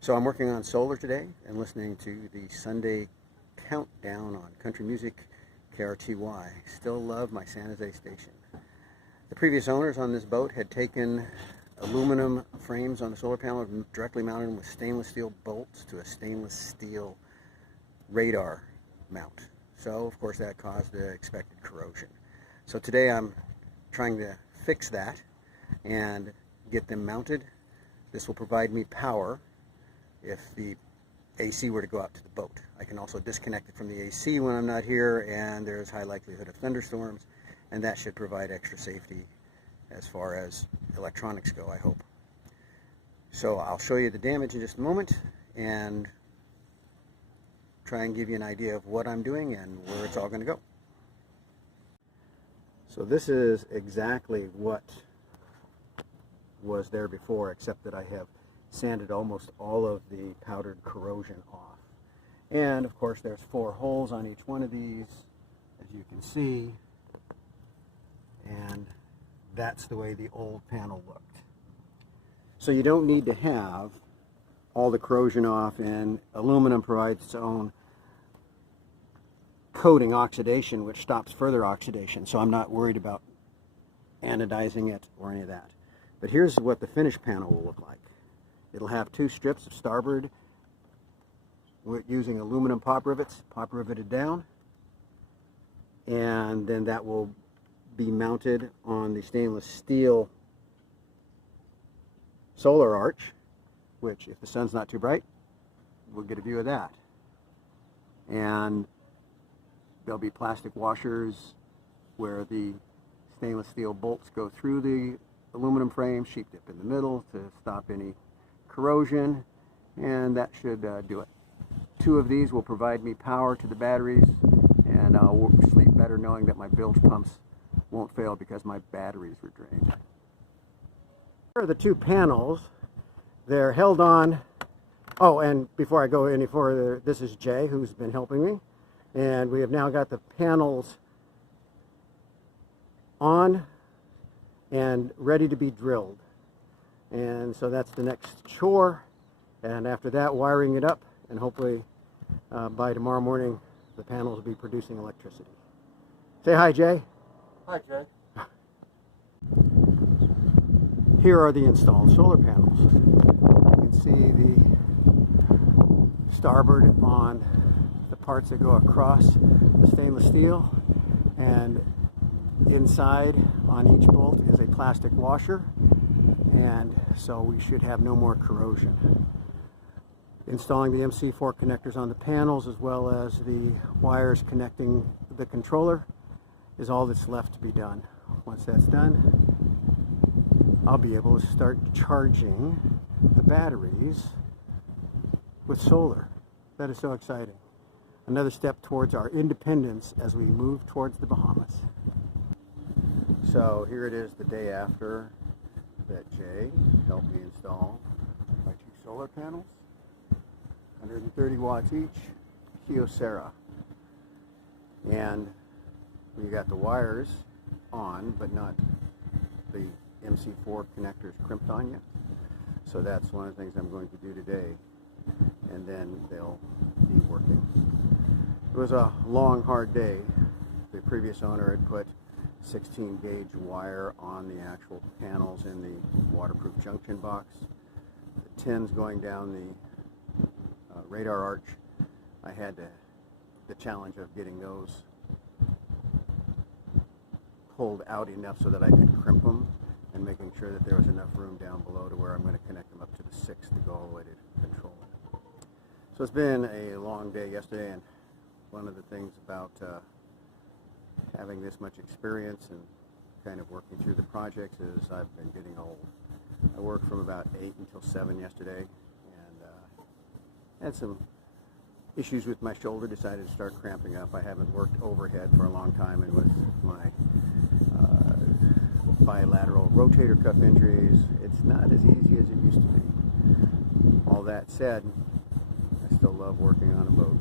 So I'm working on solar today and listening to the Sunday countdown on country music, KRTY. Still love my San Jose station. The previous owners on this boat had taken aluminum frames on the solar panel and directly mounted them with stainless steel bolts to a stainless steel radar mount. So of course that caused the expected corrosion. So today I'm trying to fix that and get them mounted. This will provide me power if the AC were to go out to the boat. I can also disconnect it from the AC when I'm not here, and there's high likelihood of thunderstorms, and that should provide extra safety as far as electronics go, I hope. So I'll show you the damage in just a moment and try and give you an idea of what I'm doing and where it's all going to go. So this is exactly what was there before, except that I have sanded almost all of the powdered corrosion off. And of course there's 4 holes on each one of these, as you can see, and that's the way the old panel looked. So you don't need to have all the corrosion off, and aluminum provides its own coating oxidation which stops further oxidation, so I'm not worried about anodizing it or any of that. But here's what the finished panel will look like. It'll have 2 strips of starboard. We're using aluminum pop rivets, pop riveted down, and then that will be mounted on the stainless steel solar arch, which if the sun's not too bright, we'll get a view of that. And there'll be plastic washers where the stainless steel bolts go through the aluminum frame, sheet dip in the middle to stop any corrosion, and that should do it. 2 of these will provide me power to the batteries, and I'll sleep better knowing that my bilge pumps won't fail because my batteries were drained. Here are the 2 panels. They're held on. Oh, and before I go any further, this is Jay, who's been helping me, and we have now got the panels on and ready to be drilled. And so that's the next chore, and after that wiring it up, and hopefully by tomorrow morning the panels will be producing electricity. Say hi, Jay. Hi, Jay. Here are the installed solar panels. You can see the starboard on the parts that go across the stainless steel, and inside on each bolt is a plastic washer, and so we should have no more corrosion. Installing the MC4 connectors on the panels as well as the wires connecting the controller is all that's left to be done. Once that's done, I'll be able to start charging the batteries with solar. That is so exciting. Another step towards our independence as we move towards the Bahamas. So here it is the day after that Jay helped me install my 2 solar panels, 130 watts each, Kyocera. And we got the wires on, but not the MC4 connectors crimped on yet. So that's one of the things I'm going to do today, and then they'll be working. It was a long, hard day. The previous owner had put 16 gauge wire on the actual panels in the waterproof junction box. The tins going down the radar arch, I had the challenge of getting those pulled out enough so that I could crimp them, and making sure that there was enough room down below to where I'm going to connect them up to the 6 to go all the way to control it. So it's been a long day yesterday, and one of the things about having this much experience and kind of working through the projects is I've been getting old. I worked from about 8 until 7 yesterday, and had some issues with my shoulder, decided to start cramping up. I haven't worked overhead for a long time, and with my bilateral rotator cuff injuries, it's not as easy as it used to be. All that said, I still love working on a boat.